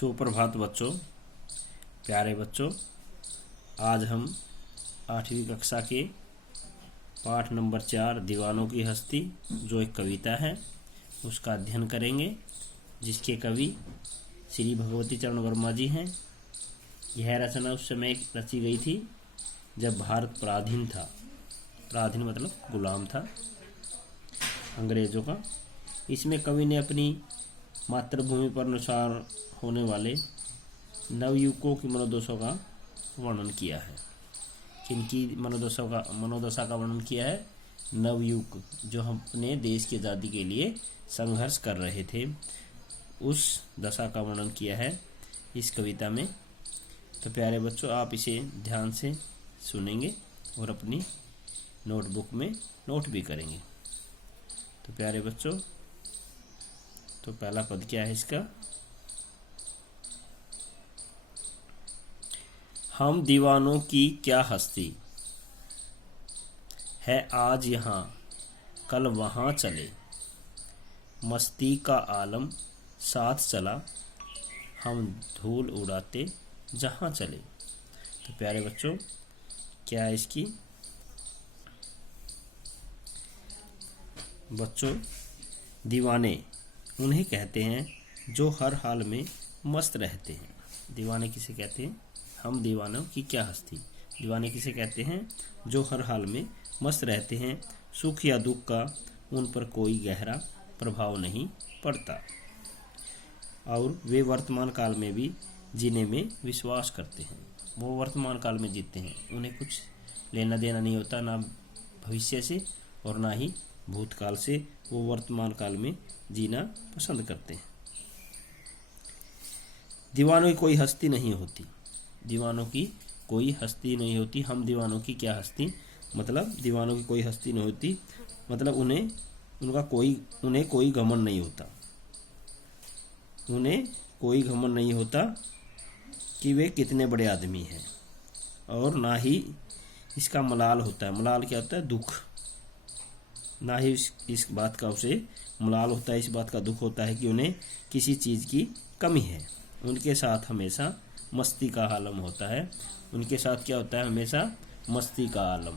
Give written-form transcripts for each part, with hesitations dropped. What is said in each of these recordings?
सुप्रभात बच्चों, प्यारे बच्चों। आज हम 8वीं कक्षा के पाठ नंबर 4 दीवानों की हस्ती, जो एक कविता है, उसका अध्ययन करेंगे, जिसके कवि श्री भगवती चरण वर्मा जी हैं। यह रचना उस समय रची गई थी जब भारत पराधीन था। पराधीन मतलब गुलाम था अंग्रेज़ों का। इसमें कवि ने अपनी मातृभूमि पर अनुसार होने वाले नवयुवकों की मनोदशा का वर्णन किया है। किनकी मनोदशा का वर्णन किया है? नवयुवक जो हम अपने देश की आज़ादी के लिए संघर्ष कर रहे थे, उस दशा का वर्णन किया है इस कविता में। तो प्यारे बच्चों, आप इसे ध्यान से सुनेंगे और अपनी नोटबुक में नोट भी करेंगे। तो प्यारे बच्चों, तो पहला पद क्या है इसका? हम दीवानों की क्या हस्ती है, आज यहाँ कल वहाँ चले, मस्ती का आलम साथ चला, हम धूल उड़ाते जहाँ चले। तो प्यारे बच्चों, क्या है इसकी? बच्चों, दीवाने उन्हें कहते हैं जो हर हाल में मस्त रहते हैं। दीवाने किसे कहते हैं? हम दीवानों की क्या हस्ती। दीवाने किसे कहते हैं? जो हर हाल में मस्त रहते हैं, सुख या दुख का उन पर कोई गहरा प्रभाव नहीं पड़ता, और वे वर्तमान काल में भी जीने में विश्वास करते हैं। वो वर्तमान काल में जीते हैं, उन्हें कुछ लेना देना नहीं होता, ना भविष्य से और ना ही भूतकाल से। वो वर्तमान काल में जीना पसंद करते हैं। दीवानों की कोई हस्ती नहीं होती। दीवानों की कोई हस्ती नहीं होती। हम दीवानों की क्या हस्ती, मतलब दीवानों की कोई हस्ती नहीं होती, मतलब उन्हें कोई घमंड नहीं होता। उन्हें कोई घमंड नहीं होता कि वे कितने बड़े आदमी हैं, और ना ही इसका मलाल होता है। मलाल क्या होता है? दुख। ना ही इस बात का उसे मलाल होता है, इस बात का दुख होता है कि उन्हें किसी चीज़ की कमी है। उनके साथ हमेशा मस्ती का आलम होता है। उनके साथ क्या होता है? हमेशा मस्ती का आलम।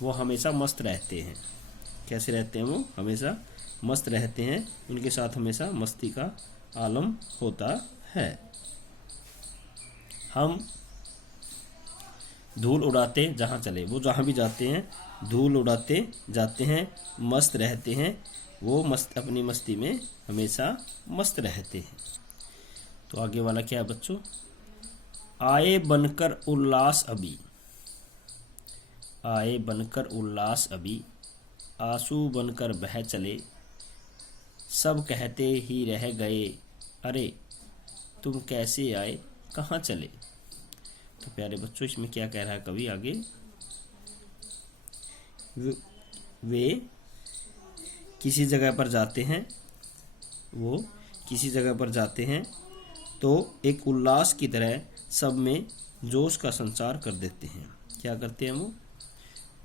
वो हमेशा मस्त रहते हैं। कैसे रहते हैं? वो हमेशा मस्त रहते हैं। उनके साथ हमेशा मस्ती का आलम होता है। हम धूल उड़ाते जहाँ चले, वो जहाँ भी जाते हैं धूल उड़ाते जाते हैं, मस्त रहते हैं। वो अपनी मस्ती में हमेशा मस्त रहते हैं। तो आगे वाला क्या है बच्चों? आए बनकर उल्लास अभी, आए बनकर उल्लास अभी, आंसू बनकर बह चले, सब कहते ही रह गए, अरे तुम कैसे आए कहाँ चले। तो प्यारे बच्चों, इसमें क्या कह रहा है कवि आगे? वे किसी जगह पर जाते हैं, वो किसी जगह पर जाते हैं तो एक उल्लास की तरह सब में जोश का संचार कर देते हैं। क्या करते हैं? वो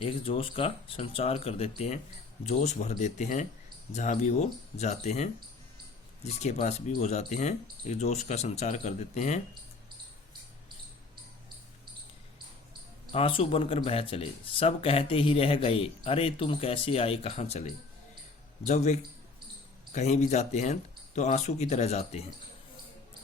एक जोश का संचार कर देते हैं, जोश भर देते हैं जहाँ भी वो जाते हैं, जिसके पास भी वो जाते हैं, एक जोश का संचार कर देते हैं। आंसू बनकर बह चले, सब कहते ही रह गए, अरे तुम कैसे आए कहाँ चले। जब वे कहीं भी जाते हैं तो आंसू की तरह जाते हैं,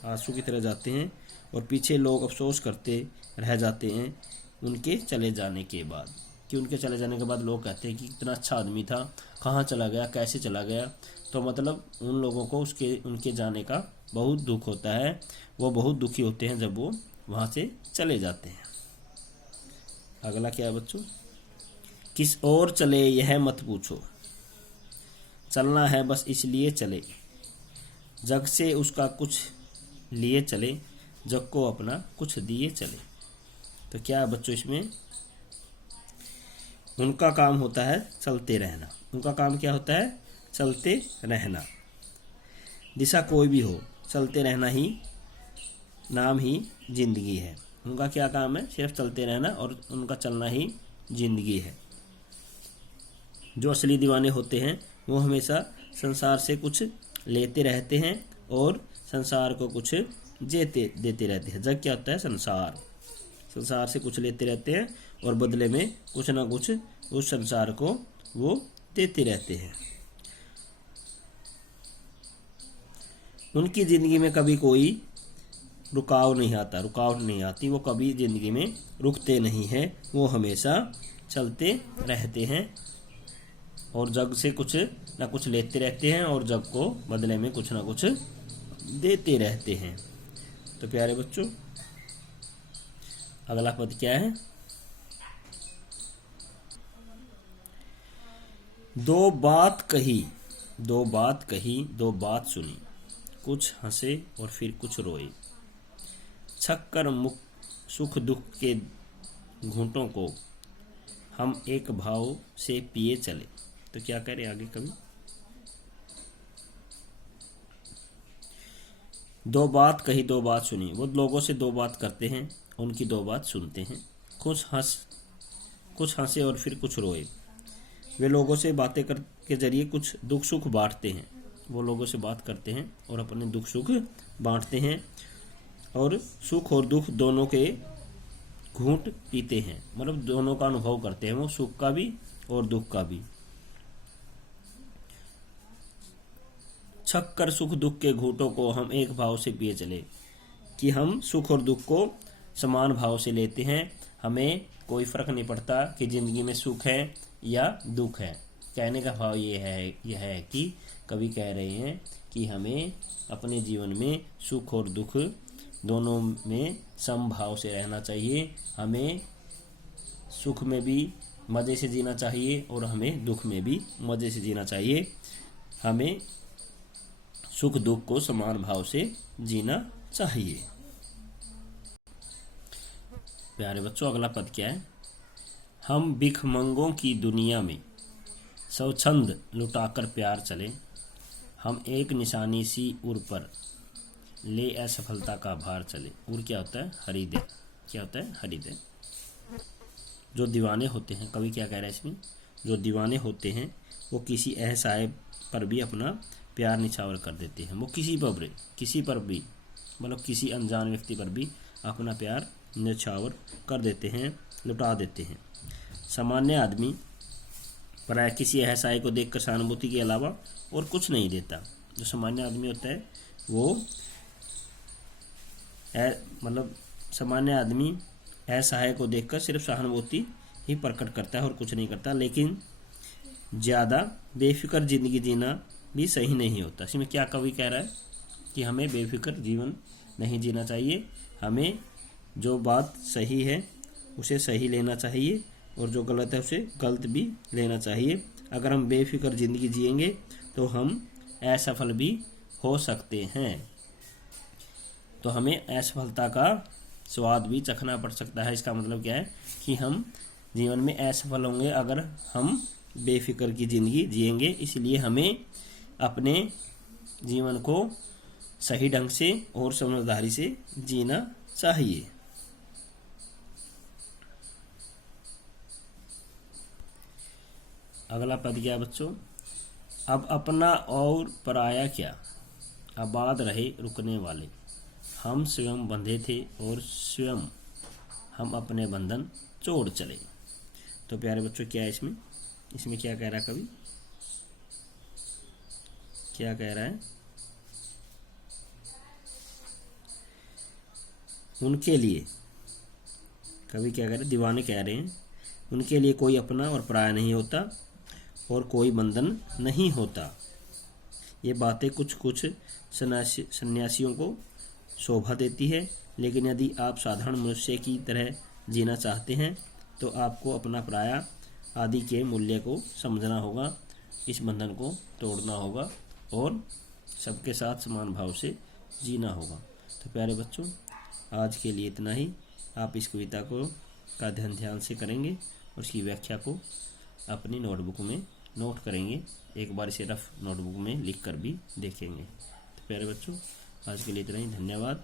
आंसू की तरह जाते हैं, और पीछे लोग अफसोस करते रह जाते हैं उनके चले जाने के बाद। कि उनके चले जाने के बाद लोग कहते हैं कि कितना अच्छा आदमी था, कहाँ चला गया, कैसे चला गया। तो मतलब उन लोगों को उनके जाने का बहुत दुख होता है। वो बहुत दुखी होते हैं जब वो वहाँ से चले जाते हैं। अगला क्या है बच्चों? किस ओर चले यह मत पूछो, चलना है बस इसलिए चले, जग से उसका कुछ लिए चले, जग को अपना कुछ दिए चले। तो क्या है बच्चों इसमें? उनका काम होता है चलते रहना। उनका काम क्या होता है? चलते रहना। दिशा कोई भी हो, चलते रहना ही नाम ही जिंदगी है। उनका क्या काम है? सिर्फ चलते रहना, और उनका चलना ही जिंदगी है। जो असली दीवाने होते हैं वो हमेशा संसार से कुछ लेते रहते हैं और संसार को कुछ देते रहते हैं। जग क्या होता है? संसार। संसार से कुछ लेते रहते हैं और बदले में कुछ ना कुछ उस संसार को वो देते रहते हैं। उनकी जिंदगी में कभी कोई रुकावट नहीं आती। वो कभी जिंदगी में रुकते नहीं हैं, वो हमेशा चलते रहते हैं और जग से कुछ ना कुछ लेते रहते हैं और जग को बदले में कुछ ना कुछ देते रहते हैं। तो प्यारे बच्चों, अगला पद क्या है? दो बात कही, दो बात सुनी, कुछ हंसे और फिर कुछ रोए, छक्कर मुख सुख दुख के घूंटों को हम एक भाव से पिए चले। तो क्या कह रहे आगे कवि? दो बात कही, दो बात सुनी। वो लोगों से दो बात करते हैं, उनकी दो बात सुनते हैं। कुछ हंसे और फिर कुछ रोए। वे लोगों से बातें कर के जरिए कुछ दुख सुख बांटते हैं। वो लोगों से बात करते हैं और अपने दुख सुख बांटते हैं और सुख और दुख दोनों के घूंट पीते हैं, मतलब दोनों का अनुभव करते हैं, वो सुख का भी और दुख का भी। छक्कर सुख दुख के घूंटों को हम एक भाव से पिए चले, कि हम सुख और दुख को समान भाव से लेते हैं। हमें कोई फर्क नहीं पड़ता कि जिंदगी में सुख है या दुख है। कहने का भाव यह है कि कवि कह रहे हैं कि हमें अपने जीवन में सुख और दुख दोनों में समभाव से रहना चाहिए। हमें सुख में भी मज़े से जीना चाहिए और हमें दुख में भी मज़े से जीना चाहिए। हमें सुख दुख को समान भाव से जीना चाहिए। प्यारे बच्चों, अगला पद क्या है? हम भिखमंगों की दुनिया में स्वच्छंद लुटाकर प्यार चले, हम एक निशानी सी उर पर ले असफलता का भार चले। उर क्या होता है? हृदय। क्या होता है? हृदय। जो दीवाने होते हैं, कवि क्या कह रहा है इसमें? जो दीवाने होते हैं वो किसी असहाय पर भी अपना प्यार निछावर कर देते हैं। वो किसी पर भी मतलब किसी अनजान व्यक्ति पर भी अपना प्यार निछावर कर देते हैं, लुटा देते हैं। सामान्य आदमी प्राय किसी असहाय को देखकर सहानुभूति के अलावा और कुछ नहीं देता। जो सामान्य आदमी होता है वो मतलब सामान्य आदमी असहाय को देखकर सिर्फ सहानुभूति ही प्रकट करता है और कुछ नहीं करता। लेकिन ज़्यादा बेफिक्र जिंदगी जीना भी सही नहीं होता। इसमें क्या कवि कह रहा है कि हमें बेफिक्र जीवन नहीं जीना चाहिए। हमें जो बात सही है उसे सही लेना चाहिए और जो गलत है उसे गलत भी लेना चाहिए। अगर हम बेफिक्र ज़िंदगी जिएंगे तो हम असफल भी हो सकते हैं। तो हमें असफलता का स्वाद भी चखना पड़ सकता है। इसका मतलब क्या है कि हम जीवन में असफल होंगे अगर हम बेफिक्र की ज़िंदगी जिएंगे। इसलिए हमें अपने जीवन को सही ढंग से और समझदारी से जीना चाहिए। अगला पद क्या बच्चों? अब अपना और पराया क्या, आबाद रहे रुकने वाले, हम स्वयं बंधे थे और स्वयं हम अपने बंधन छोड़ चले। तो प्यारे बच्चों, क्या है इसमें क्या कह रहा है कवि? क्या कह रहा है? उनके लिए कवि क्या कह रहे हैं? दीवाने कह रहे हैं उनके लिए कोई अपना और पराया नहीं होता और कोई बंधन नहीं होता। ये बातें कुछ सन्यासियों को शोभा देती है, लेकिन यदि आप साधारण मनुष्य की तरह जीना चाहते हैं तो आपको अपना पराया आदि के मूल्य को समझना होगा, इस बंधन को तोड़ना होगा और सबके साथ समान भाव से जीना होगा। तो प्यारे बच्चों, आज के लिए इतना ही। आप इस कविता का ध्यान से करेंगे और उसकी व्याख्या को अपनी नोटबुक में नोट करेंगे। एक बार इसे रफ नोटबुक में लिख कर भी देखेंगे। तो प्यारे बच्चों, आज के लिए इतना ही। धन्यवाद।